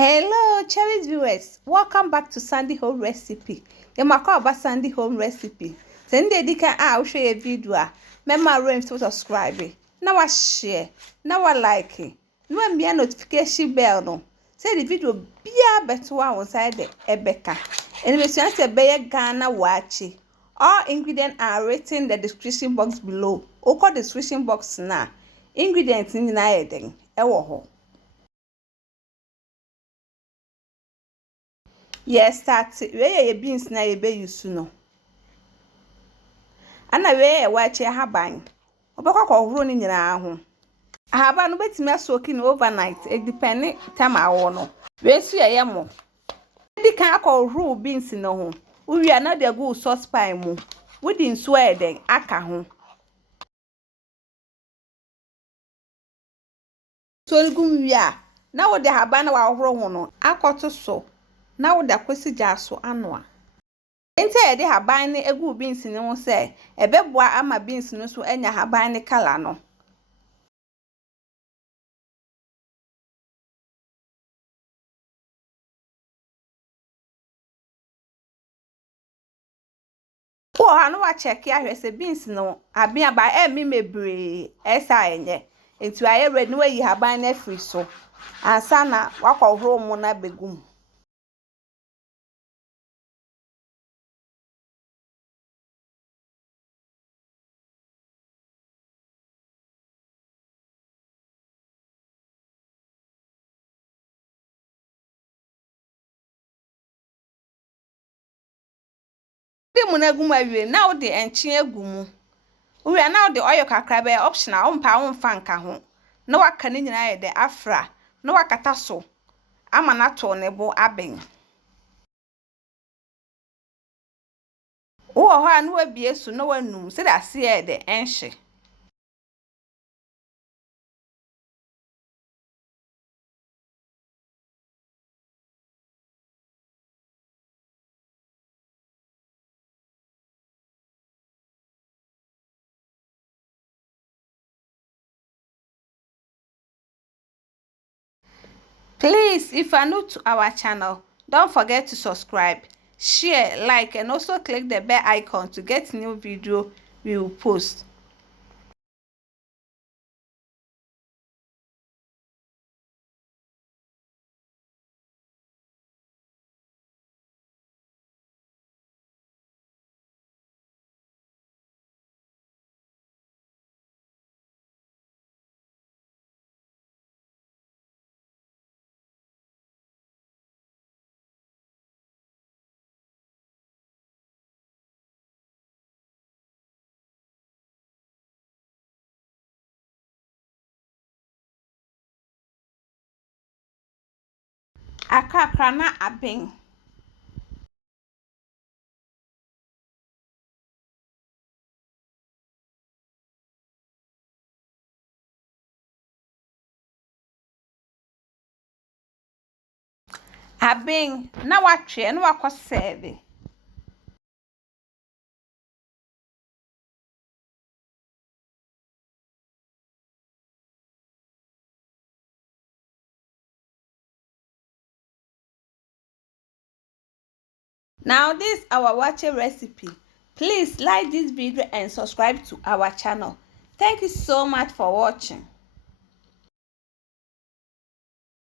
Hello, cherished viewers. Welcome back to Sandy Home Recipe. You might call about Sandy Home Recipe. Send the dica I'll show you a video. Remember, room to subscribe. Now I share. Now I like it. No be a notification bell no. Say the video be a better one inside the Ebeka. And if you want to buy a Ghana Waakye, all ingredients are written in the description box below. Or call the description box now. Ingredients in the night. Yes, start where your beans na ebe yusu no. Ana where your waakye haban. Obekwa kwa ohuro ni nyina ho. Ahaban no betimi asoaking overnight, it depend time awo no. We su ye mo. Di kan akwa ohuro beans no ho. Uwi na de go saucepan mu. Wodi nsu eden aka ho. So gum wi a na wo de haban na wa ohuro ho no akoto so. Na wo da kwesi jaso ano a. Ente e de haban ne egu beans ne ho se ebeboa ama beans no so anya haban ne kala no. Wo ha no wa check ya hwese beans no abia ba mi mebre esa enye. Etu aye ready no yi haban na free so. Ansa na wakọhoro mu na begum. Mu na gum awie na wo de enche agumu. Uwe na wo de oil kakra be optional ompa wonfa nka ho. Na waka ne nyina ye de afra. Na wakata so. Ama na to ne bo aben. Wo ho a na wabie so na wanum se da se ye de enhye. Please, if you are new to our channel, don't forget to subscribe, share, like, and also click the bell icon to get new video we will post. Akakra na aben. Aben na watwe na wakosebe. Now this our Waakye recipe. Please like this video and subscribe to our channel. Thank you so much for watching.